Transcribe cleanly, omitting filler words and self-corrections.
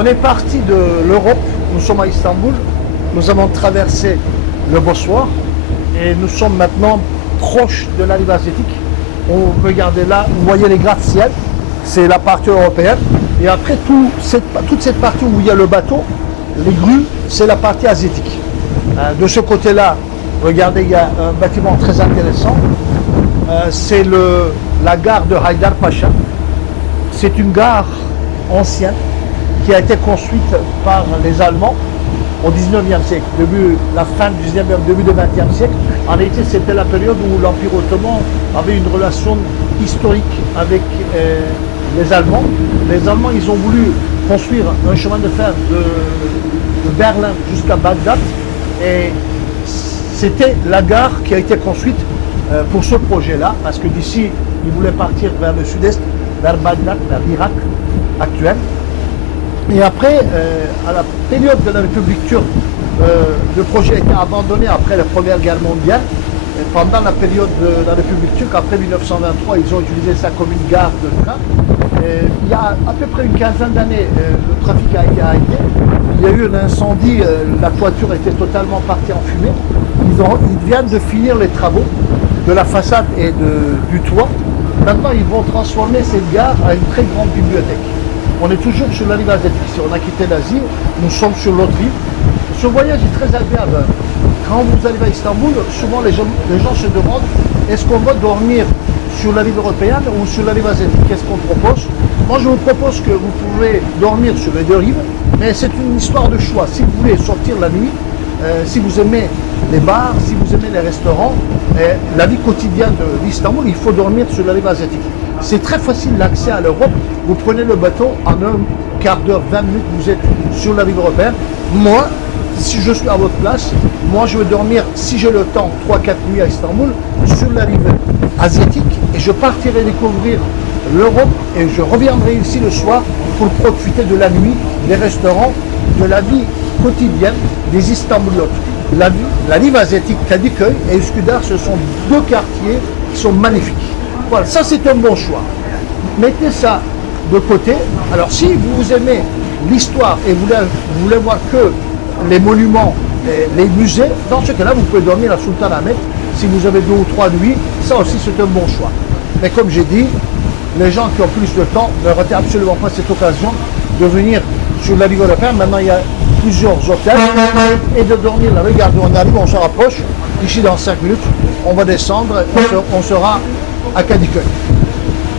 On est parti de l'Europe, nous sommes à Istanbul, nous avons traversé le Bosphore et nous sommes maintenant proches de la rive asiatique. Regardez là, vous voyez les gratte-ciel, c'est la partie européenne. Et après, toute cette partie où il y a le bateau, les grues, c'est la partie asiatique. De ce côté-là, regardez, il y a un bâtiment très intéressant. C'est la gare de Haydar Pacha. C'est une gare ancienne qui a été construite par les Allemands au 19e siècle, la fin du 19e, début du 20e siècle. En réalité, c'était la période où l'Empire ottoman avait une relation historique avec les Allemands. Les Allemands, ils ont voulu construire un chemin de fer de Berlin jusqu'à Bagdad. Et c'était la gare qui a été construite pour ce projet-là, parce que d'ici, ils voulaient partir vers le sud-est, vers Bagdad, vers l'Irak actuel. Et après, à la période de la République turque, le projet a été abandonné après la Première Guerre mondiale. Et pendant la période de la République turque, après 1923, ils ont utilisé ça comme une gare de train. Il y a à peu près une quinzaine d'années, le trafic a été arrêté. Il y a eu un incendie, la toiture était totalement partie en fumée. Ils viennent de finir les travaux de la façade et du toit. Maintenant, ils vont transformer cette gare en une très grande bibliothèque. On est toujours sur la rive asiatique. Si on a quitté l'Asie, nous sommes sur l'autre rive. Ce voyage est très agréable. Quand vous arrivez à Istanbul, souvent les gens se demandent est-ce qu'on va dormir sur la rive européenne ou sur la rive asiatique? Qu'est-ce qu'on propose? Moi, je vous propose que vous pouvez dormir sur les deux rives, mais c'est une histoire de choix. Si vous voulez sortir la nuit, si vous aimez les bars, si vous aimez les restaurants, la vie quotidienne d'Istanbul, il faut dormir sur la rive asiatique. C'est très facile l'accès à l'Europe. Vous prenez le bateau, en un quart d'heure, 20 minutes, vous êtes sur la rive européenne. Moi, si je suis à votre place, moi je vais dormir, si j'ai le temps, 3-4 nuits à Istanbul, sur la rive asiatique, et je partirai découvrir l'Europe et je reviendrai ici le soir pour profiter de la nuit, des restaurants, de la vie quotidienne des Istanbuliotes. La rive asiatique, Kadıköy et Üsküdar, ce sont deux quartiers qui sont magnifiques. Voilà, ça c'est un bon choix. Mettez ça de côté. Alors si vous aimez l'histoire et vous voulez voir que les monuments, les musées, dans ce cas-là, vous pouvez dormir à Sultanahmet. Si vous avez 2 ou 3 nuits, ça aussi c'est un bon choix. Mais comme j'ai dit, les gens qui ont plus de temps ne ratent absolument pas cette occasion de venir sur la rive européenne. Maintenant, il y a plusieurs hôtels et de dormir là. Regardez, on arrive, on se rapproche. D'ici dans 5 minutes, on va descendre, on sera à Kadıköy.